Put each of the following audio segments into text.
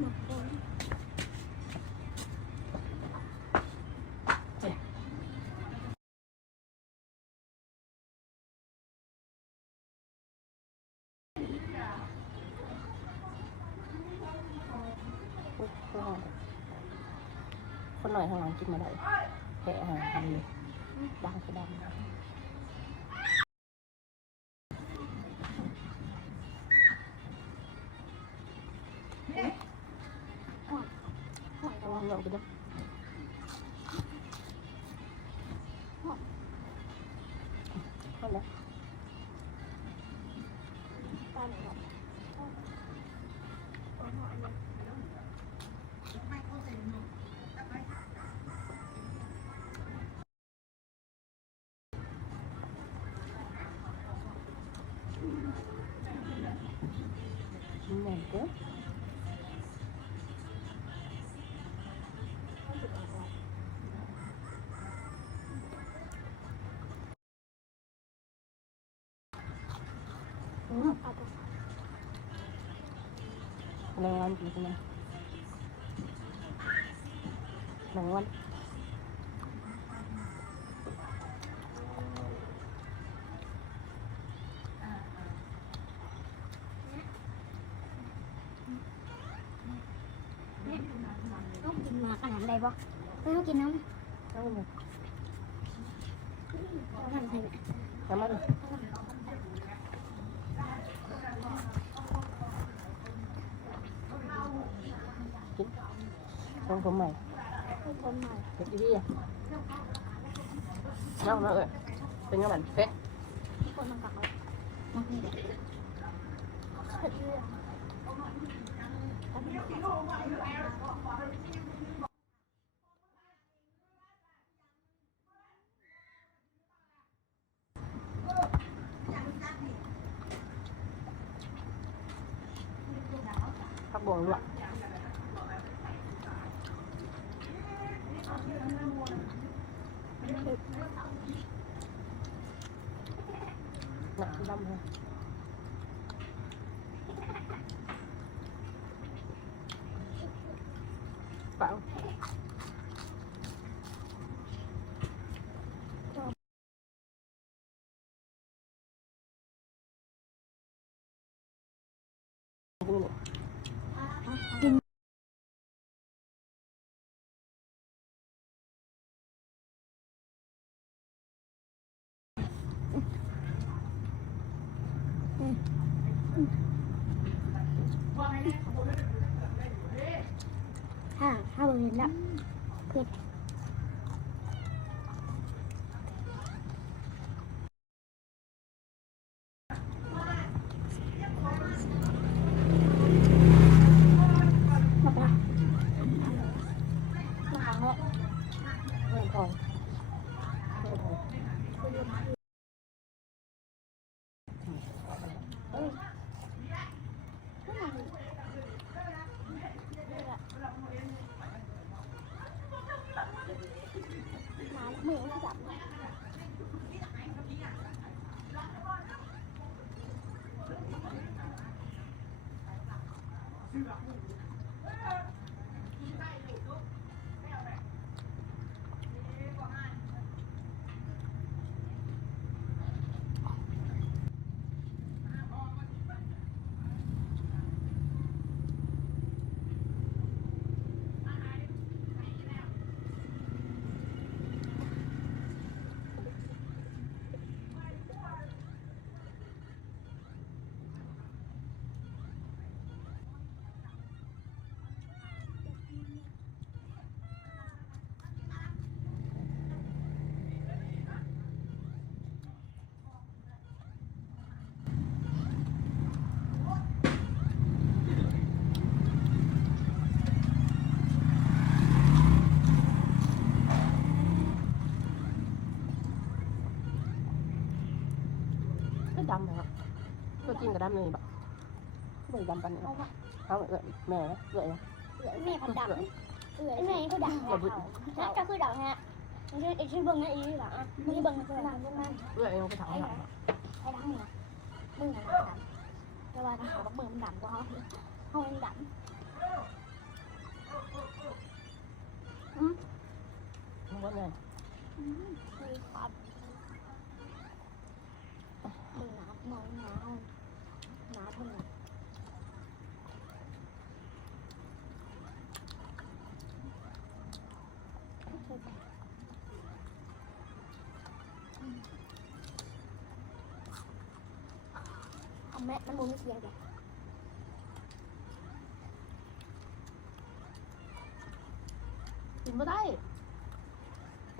คนหน่อยทางหลังกินมาได้แผลหายดีดังคือดังลองลองไปดูเข้าแล้วเหมือนกันรางวัลกี่คนรางวัลต้องกินมาขนาดใดบ่ไม่ต้องกินน้ำเอาเลย ทำไงเนี่ย ทำมาดิกินลองผมใหม่ คนใหม่ เผ็ดดีอ่ะน้องเลยเป็นยังไงเผ็ด คนมันกักเลยมานี่เด็กเผ็ดเลยผักบวงลวกหนักดำเลยเปล่ากินถ้าเราเห็นแล้วเผ็ดมาปะมาหาเหาะ เริ่มพองมือที่แบบดำเหรอตัวจริงกับดำเลยแบบไม่ดำปันเอาเลยแม่เลยแม่พันดำแม่ก็ดำนะก็คือดำฮะมันคือไอ้ชื่อเบิ้งนะอีหล่ะมึงเบิ้งคือดำมึงนั่น เลยเอาไปถามหน่อย ไอ้ดำเนี่ยมึงน่ะดำแต่ว่าถ้าเขาบอกมึงมันดำกว่าเขามันดำ แม่มันมุนเสียงจ้ะ กินไม่ได้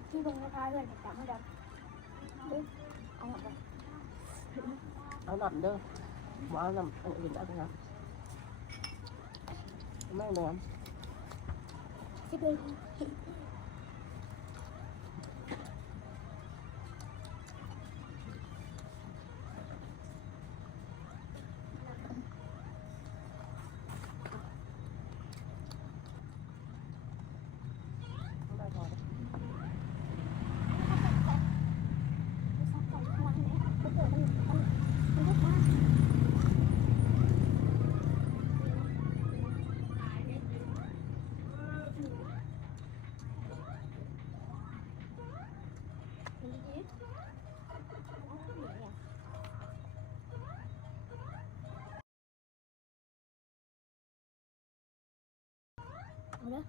ที่เบิ่งนะคะเพื่อนจับไม่ได้เอาหมดเลย เอาหนับเด้อหมอเอาหนับอันอื่นได้ไหมครับไม่แม่ ที่เป็น ไม่ได้พอ ซับใส่ข้างล่างไหมมันเกิดมันลุกมากเอาเลย